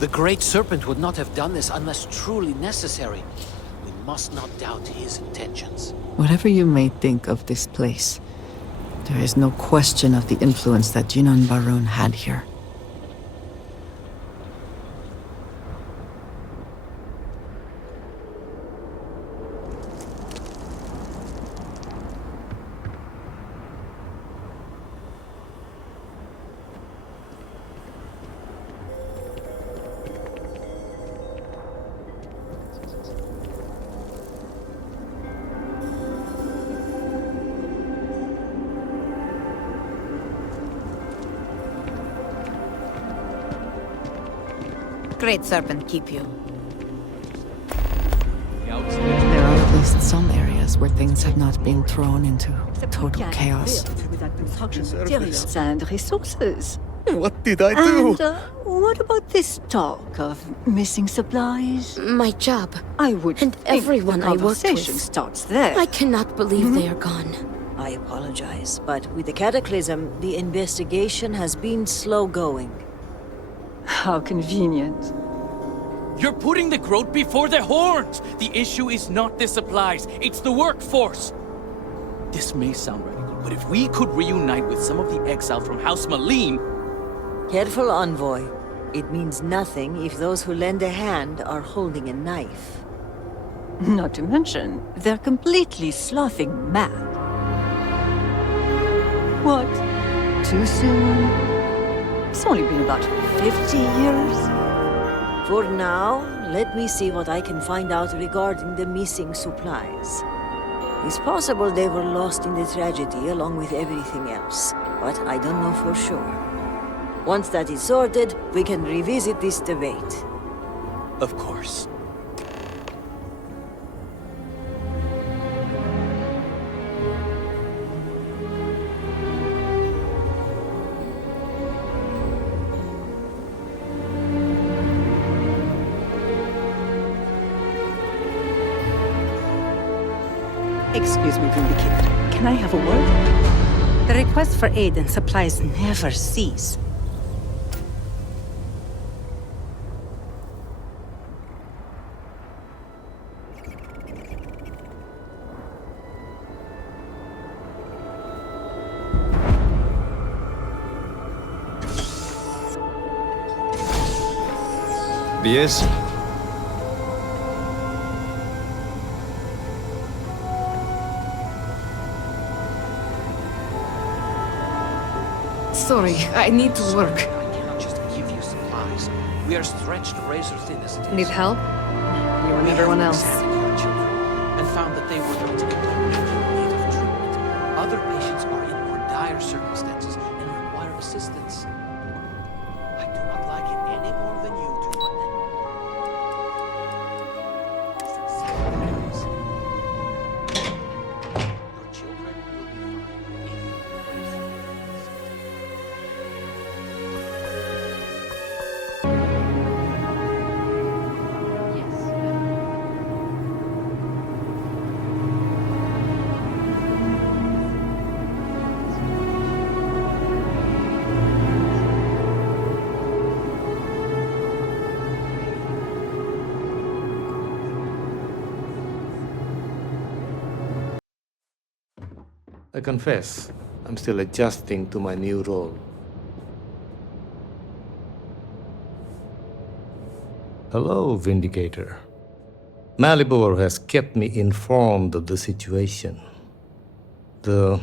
The Great Serpent would not have done this unless truly necessary. We must not doubt his intentions. Whatever you may think of this place, there is no question of the influence that Jinan Barone had here. Great Serpent keep you. There are at least some areas where things have not been thrown into total chaos. Materials and resources. What did I do? And what about this talk of missing supplies? My job. I would And think everyone the I worked conversation with. starts there. I cannot believe they are gone. I apologize, but with the cataclysm, the investigation has been slow going. How convenient. You're putting the growth before the horns! The issue is not the supplies, it's the workforce! This may sound radical, but if we could reunite with some of the exile from House Maleen... Careful, Envoy. It means nothing if those who lend a hand are holding a knife. Not to mention, they're completely sloughing mad. What? Too soon? It's only been about 50 years. For now, let me see what I can find out regarding the missing supplies. It's possible they were lost in the tragedy along with everything else, but I don't know for sure. Once that is sorted, we can revisit this debate. Of course. Excuse me, Vindicator. Can I have a word? The requests for aid and supplies never cease. Guías. Sorry, I need to work. I cannot just give you supplies. We are stretched razor thin as it is. Need help? You and We everyone have else. examined your children and found that they were not completely in need of treatment. Other patients are in more dire circumstances and require assistance. I do not like it any more than you do, but that's exactly what it is. Your children will be fine if you raise them. I confess, I'm still adjusting to my new role. Hello, Vindicator. Malibor has kept me informed of the situation. The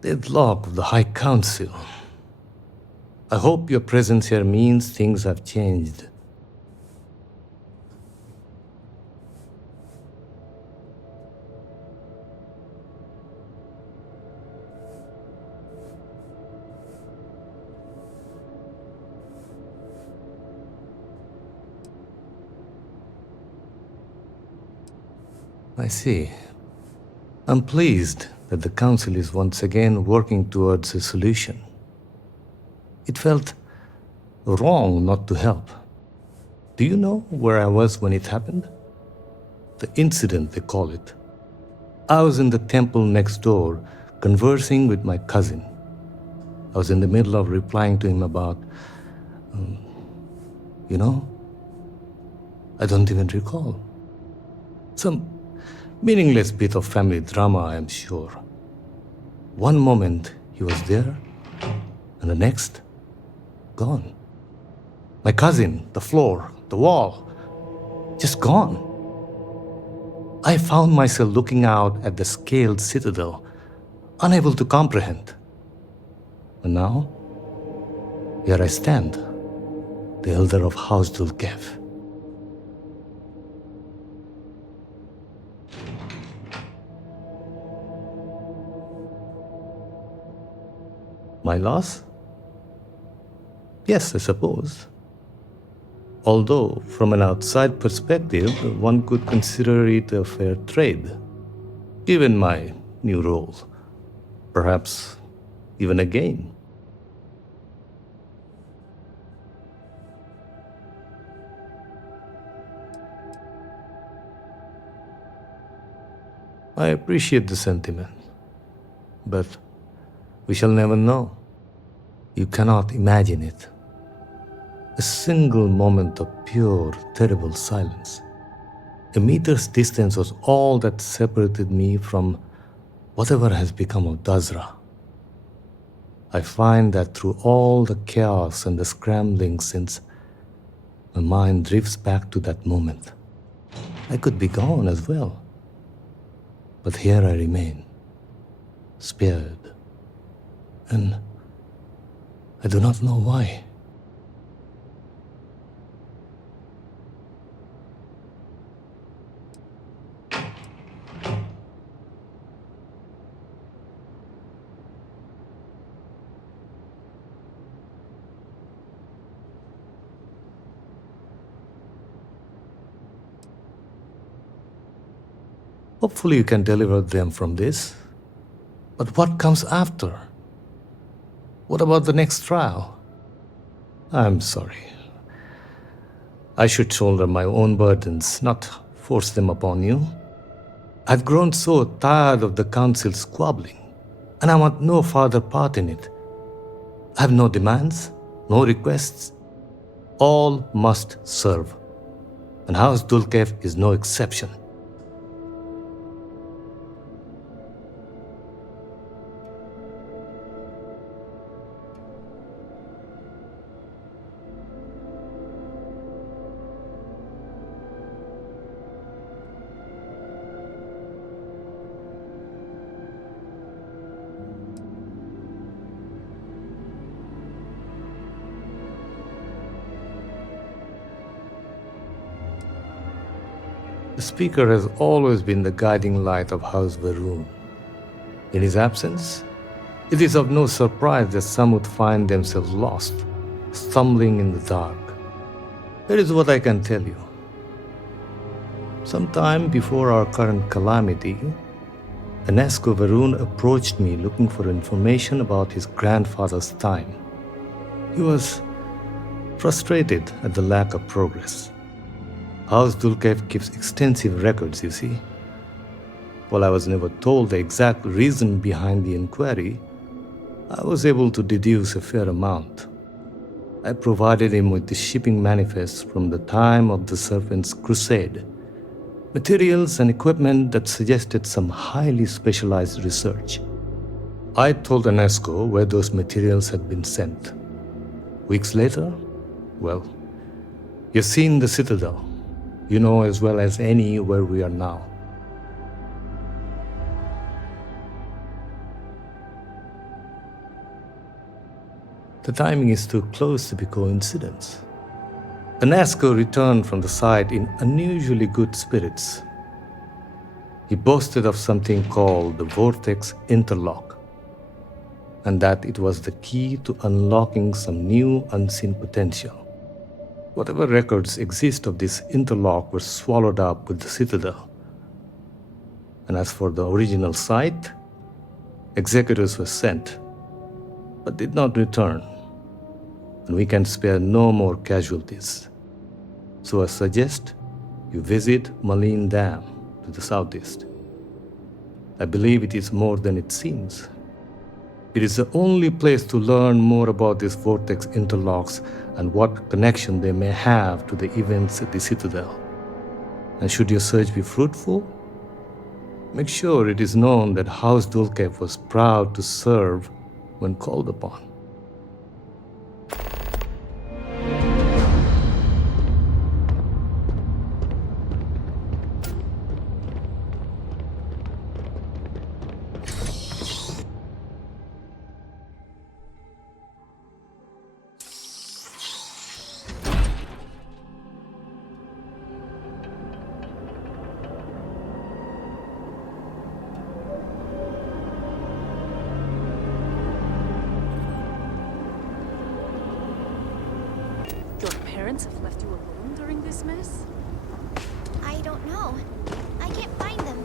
deadlock of the High Council. I hope your presence here means things have changed. I see. I'm pleased that the Council is once again working towards a solution. It felt wrong not to help. Do you know where I was when it happened? The incident, they call it. I was in the temple next door, conversing with my cousin. I was in the middle of replying to him about You know? I don't even recall. Some meaningless bit of family drama, I am sure. One moment he was there, and the next, gone. My cousin, the floor, the wall, just gone. I found myself looking out at the scaled citadel, unable to comprehend. And now, here I stand, the elder of House Dul'Khef. My loss? Yes, I suppose. Although, from an outside perspective, one could consider it a fair trade, given my new role. Perhaps even a gain. I appreciate the sentiment, but we shall never know. You cannot imagine it. A single moment of pure, terrible silence. A meter's distance was all that separated me from whatever has become of Dazra. I find that through all the chaos and the scrambling since, my mind drifts back to that moment. I could be gone as well. But here I remain, spared. And I do not know why. Hopefully you can deliver them from this. But what comes after? What about the next trial? I'm sorry. I should shoulder my own burdens, not force them upon you. I've grown so tired of the council squabbling, and I want no further part in it. I have no demands, no requests. All must serve. And House Dul'Khef is no exception. The speaker has always been the guiding light of House Va'ruun. In his absence, it is of no surprise that some would find themselves lost, stumbling in the dark. Here is what I can tell you. Sometime before our current calamity, Enesco Va'ruun approached me looking for information about his grandfather's time. He was frustrated at the lack of progress. House Dul'Khef keeps extensive records, you see. While I was never told the exact reason behind the inquiry, I was able to deduce a fair amount. I provided him with the shipping manifests from the time of the Serpent's Crusade, materials and equipment that suggested some highly specialized research. I told Enesco where those materials had been sent. Weeks later, well, you've seen the Citadel. You know as well as any where we are now. The timing is too close to be coincidence. Enesco returned from the site in unusually good spirits. He boasted of something called the Vortex Interlock, and that it was the key to unlocking some new unseen potential. Whatever records exist of this interlock were swallowed up with the Citadel. And as for the original site, executors were sent, but did not return. And we can spare no more casualties. So I suggest you visit Malin Dam to the southeast. I believe it is more than it seems. It is the only place to learn more about these vortex interlocks and what connection they may have to the events at the Citadel. And should your search be fruitful, make sure it is known that House Dul'Khef was proud to serve when called upon. Your parents have left you alone during this mess? I don't know. I can't find them.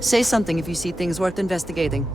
Say something if you see things worth investigating.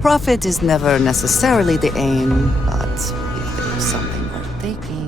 Profit is never necessarily the aim, but if there is something worth taking...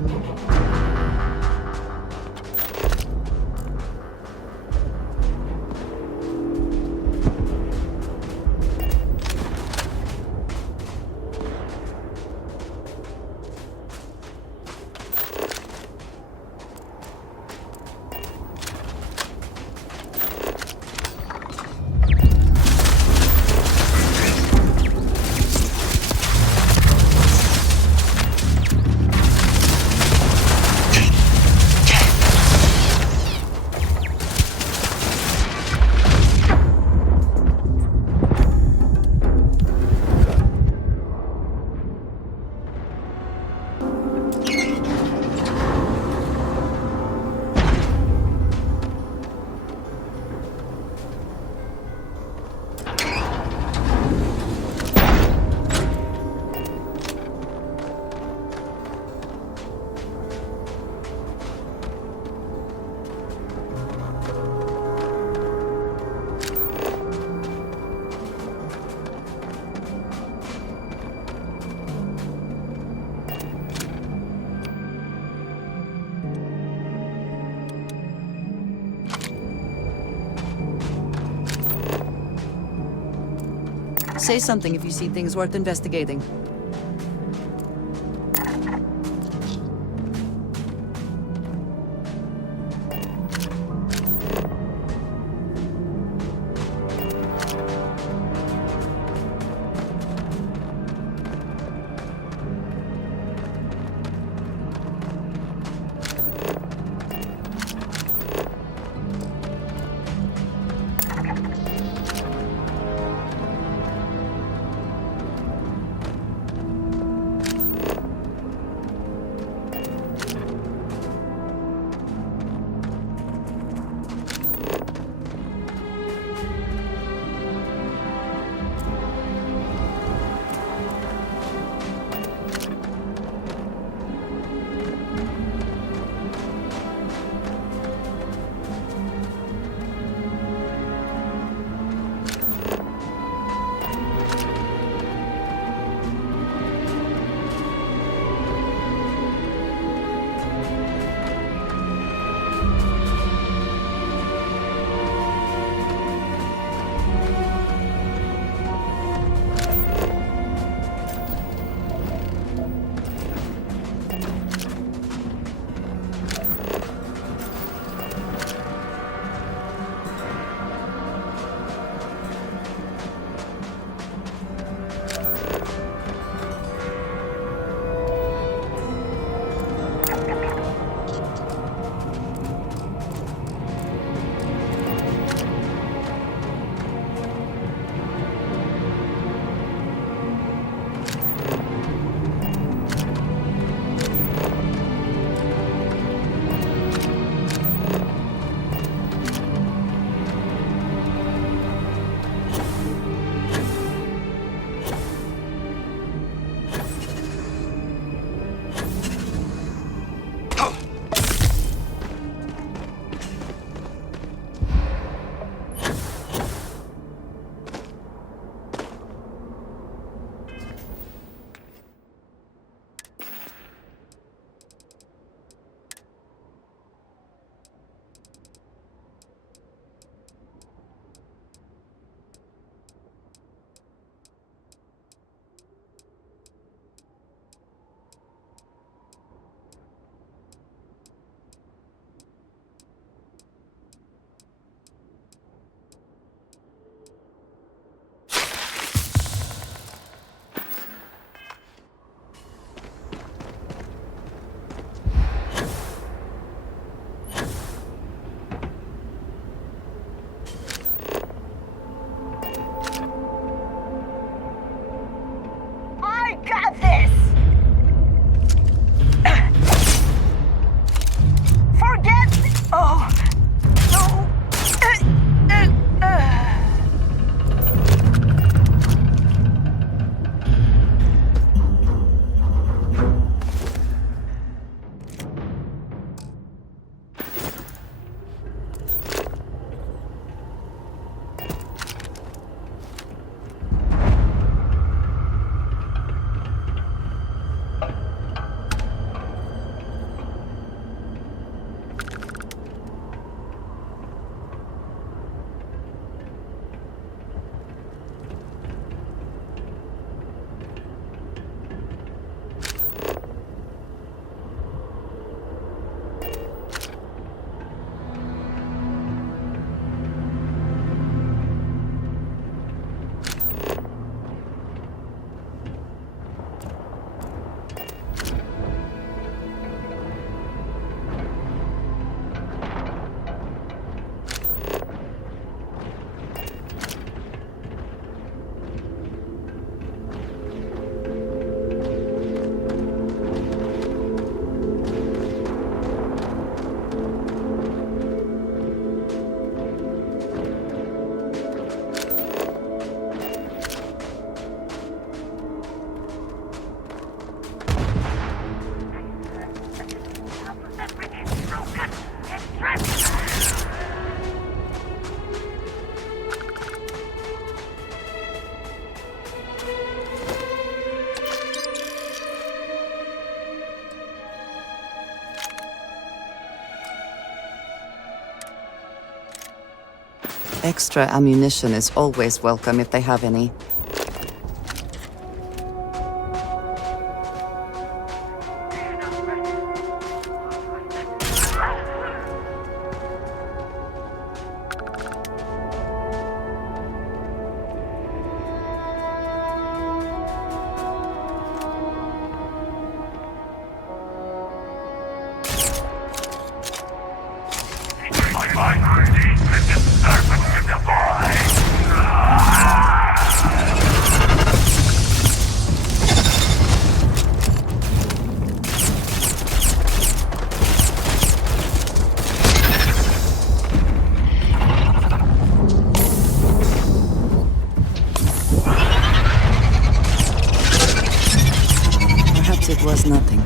Say something if you see things worth investigating. Extra ammunition is always welcome if they have any. it was nothing.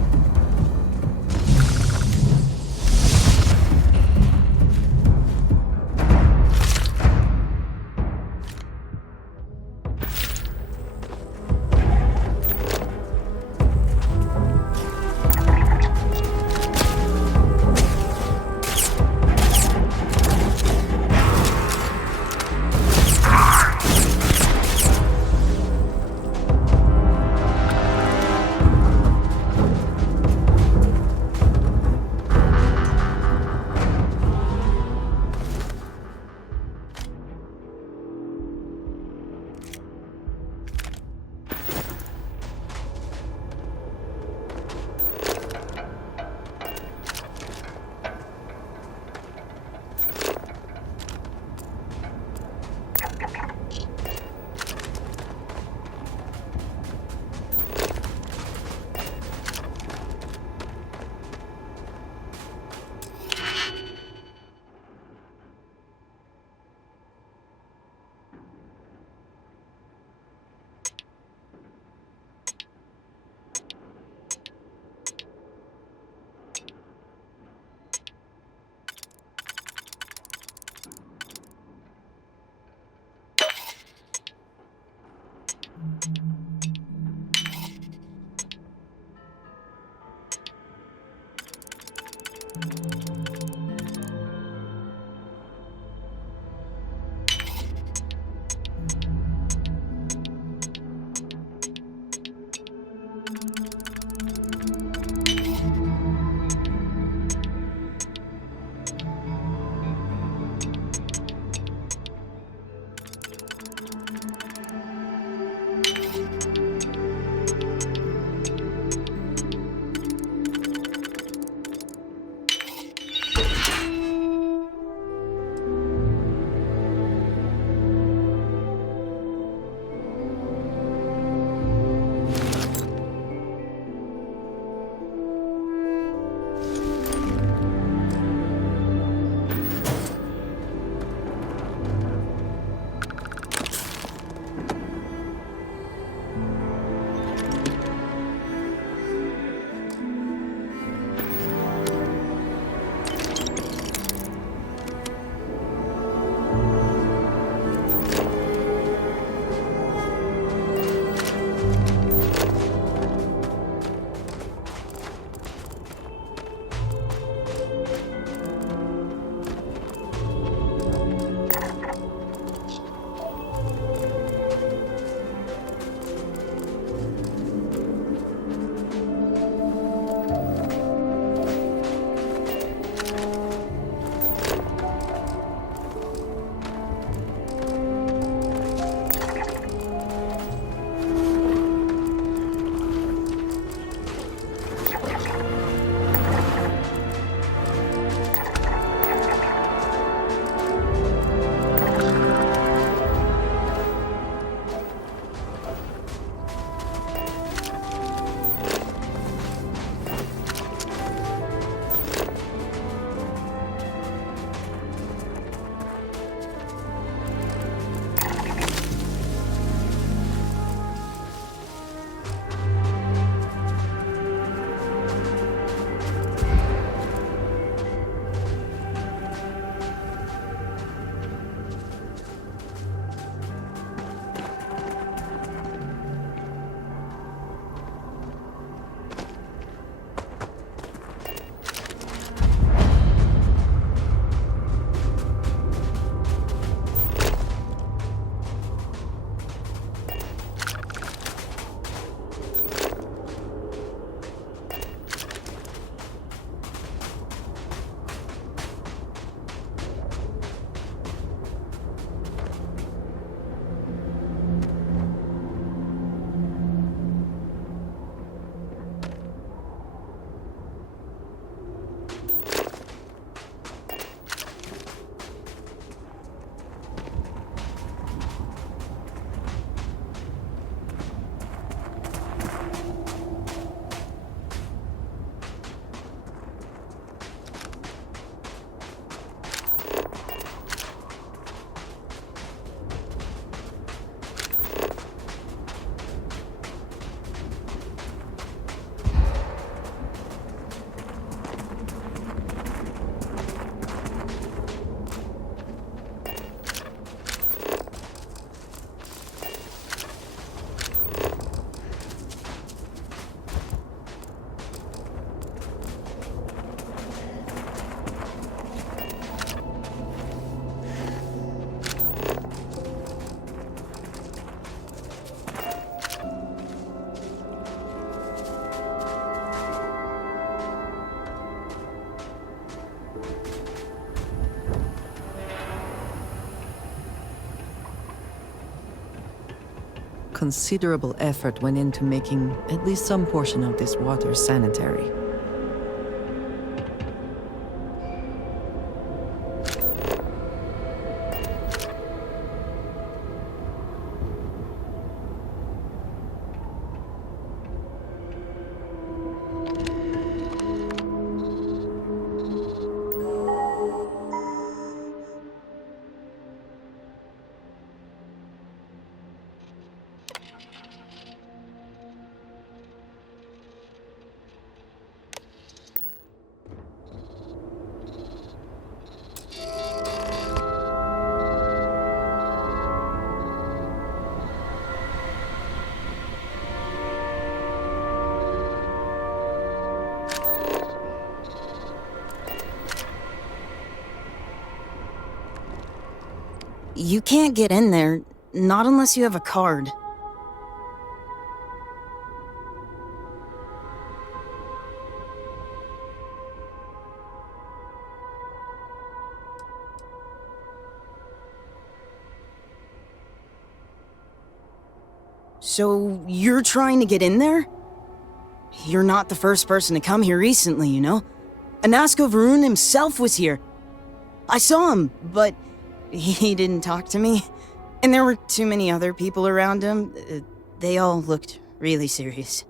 Considerable effort went into making at least some portion of this water sanitary. You can't get in there, not unless you have a card. So, you're trying to get in there? You're not the first person to come here recently, you know? Anasko Varun himself was here. I saw him, but he didn't talk to me. And there were too many other people around him. They all looked really serious.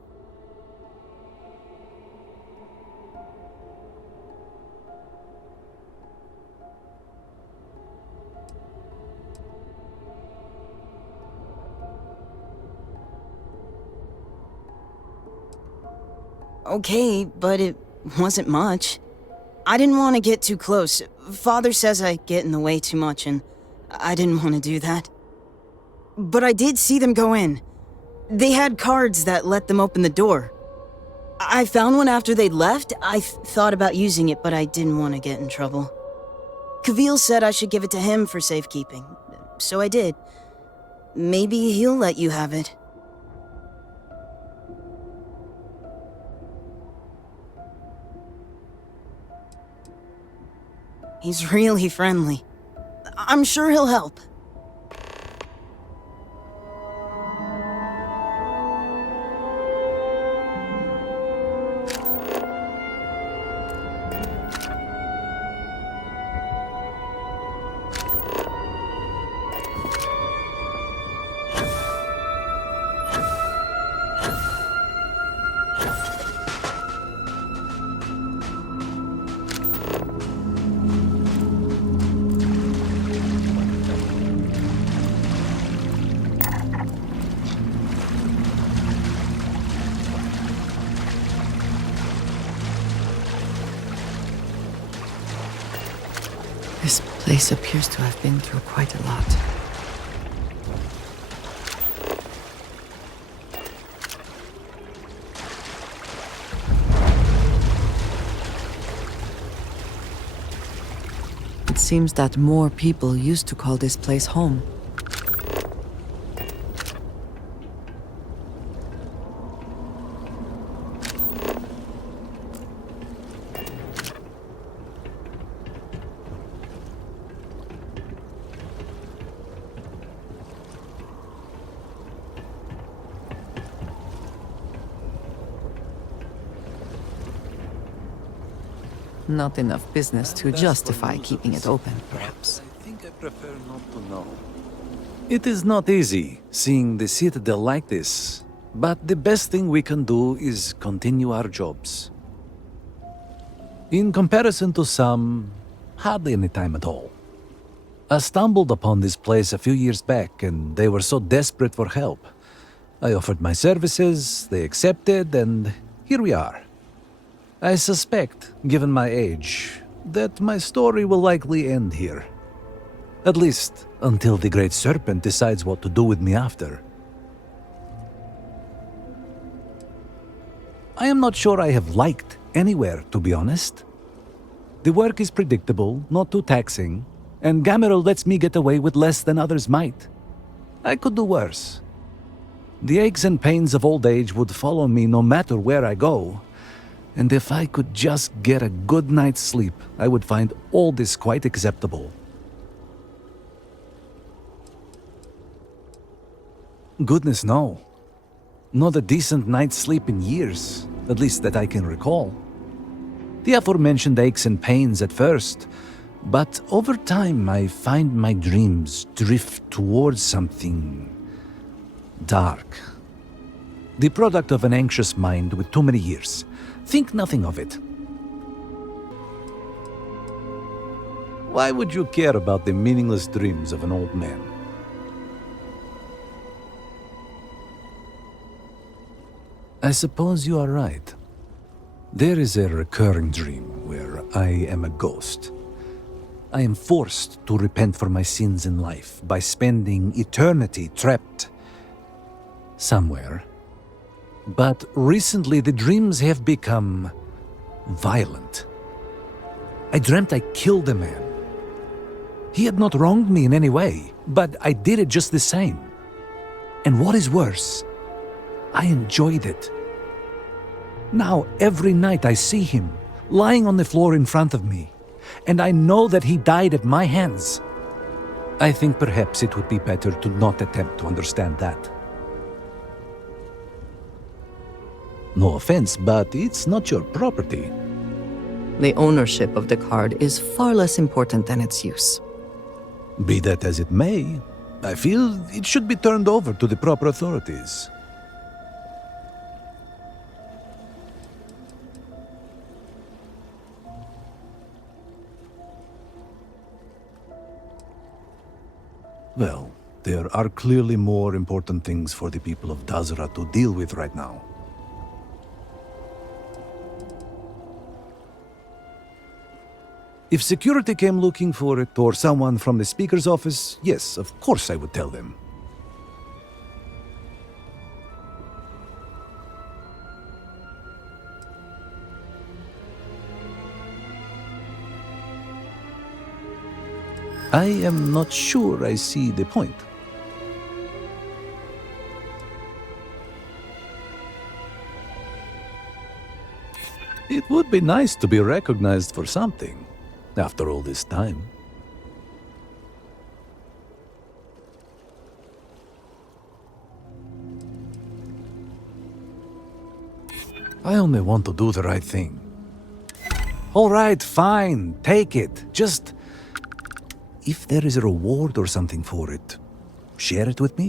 Okay, but it wasn't much. I didn't want to get too close. Father says I get in the way too much, and I didn't want to do that. But I did see them go in. They had cards that let them open the door. I found one after they'd left. I thought about using it, but I didn't want to get in trouble. Kavil said I should give it to him for safekeeping, so I did. Maybe he'll let you have it. He's really friendly. I'm sure he'll help. This place appears to have been through quite a lot. It seems that more people used to call this place home. Not enough business to justify keeping it open, perhaps. I think I prefer not to know. It is not easy, seeing the citadel like this. But the best thing we can do is continue our jobs. In comparison to some, hardly any time at all. I stumbled upon this place a few years back, and they were so desperate for help. I offered my services, they accepted, and here we are. I suspect, given my age, that my story will likely end here. At least, until the Great Serpent decides what to do with me after. I am not sure I have liked anywhere, to be honest. The work is predictable, not too taxing, and Gamerel lets me get away with less than others might. I could do worse. The aches and pains of old age would follow me no matter where I go. And if I could just get a good night's sleep, I would find all this quite acceptable. Goodness, no. Not a decent night's sleep in years, at least that I can recall. The aforementioned aches and pains at first, but over time I find my dreams drift towards something dark. The product of an anxious mind with too many years. Think nothing of it. Why would you care about the meaningless dreams of an old man? I suppose you are right. There is a recurring dream where I am a ghost. I am forced to repent for my sins in life by spending eternity trapped somewhere. But recently the dreams have become violent. I dreamt I killed a man. He had not wronged me in any way, but I did it just the same. And what is worse, I enjoyed it. Now, every night I see him, lying on the floor in front of me, and I know that he died at my hands. I think perhaps it would be better to not attempt to understand that. No offense, but it's not your property. The ownership of the card is far less important than its use. Be that as it may, I feel it should be turned over to the proper authorities. Well, there are clearly more important things for the people of Dazra to deal with right now. If security came looking for it, or someone from the speaker's office, yes, of course I would tell them. I am not sure I see the point. It would be nice to be recognized for something, after all this time. I only want to do the right thing. All right, fine, take it. Just... if there is a reward or something for it, share it with me.